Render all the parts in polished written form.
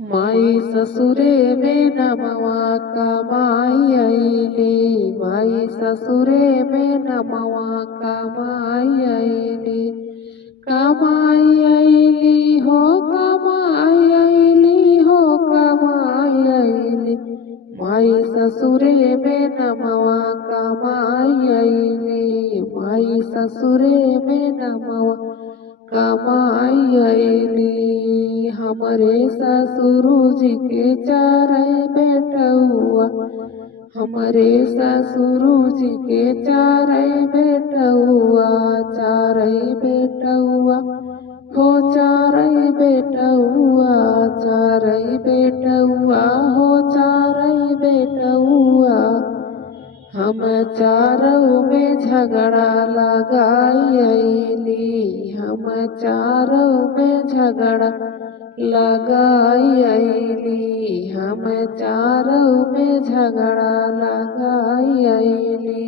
माई ससुरे में नमवा कमाई अइली, माई ससुरे में नमवा कमाई अइली, कमाई अइली हो कमाई अइली हो कमाई अइली, माई ससुरे में नमवा कमाई अइली, माई ससुरे में नमवा कमाई अइली। हमरे ससुर जी के चारै बेटउआ, हमरे ससुर जी के चारै बेटउआ, चारै बेटउआ हो चारै बेटउआ, चारै बेटउआ हो चारै बेटउआ। हम चारों में झगड़ा लगाई अइली, हम चारों में झगड़ा लगाई अइली, हम चारों में झगड़ा लगाई अइली,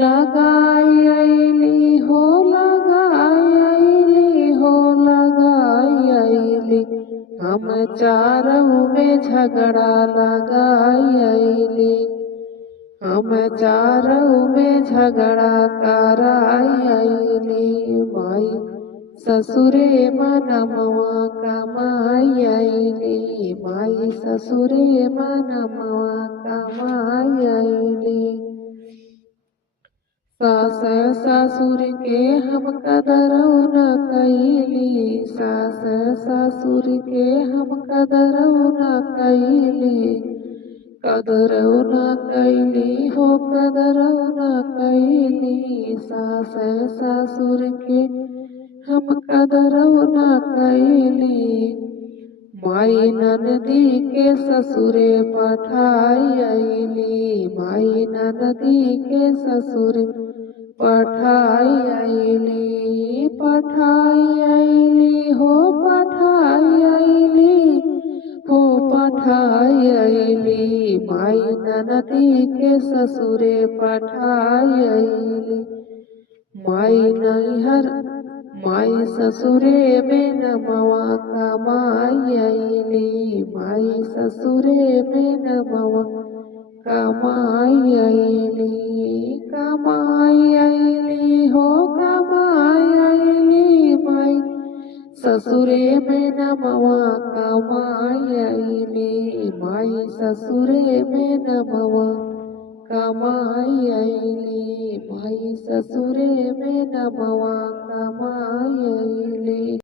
लगाई अइली हो लगाई अइली हो लगाई अइली, हम चारों में झगड़ा लगाई अइली, हम चारों में झगड़ा कराई अइली। माई ससुरे मनमवा कमाई अइली, माई ससुरे मनमवा कमाई अइली। सास ससुर के हम कदरऊ न कइली, सास ससुर के हम कदरऊ न कइली, कदरऊ न कइली हो कदरऊ न कइली, सास ससुर के हम कदरऊ न कइली। माई ननदी के ससुरे पठाई अइली, माई ननदी के ससुरे पठाई अइली, पठाई अइली हो पठाई अइली हो पठाई अइली, माई ननदी के ससुरे पठाई अइली। माई नैहर माई ससुरे में नमवा कमाई अइली, माई ससुरे में नमवा कमाई अइली, कमाई अइली हो कमाई अइली, माई ससुरे में नमवा कमाई अइली, माई ससुरे में नमवा कमाई अइली, माई ससुरे में नमवा कमाई अइली।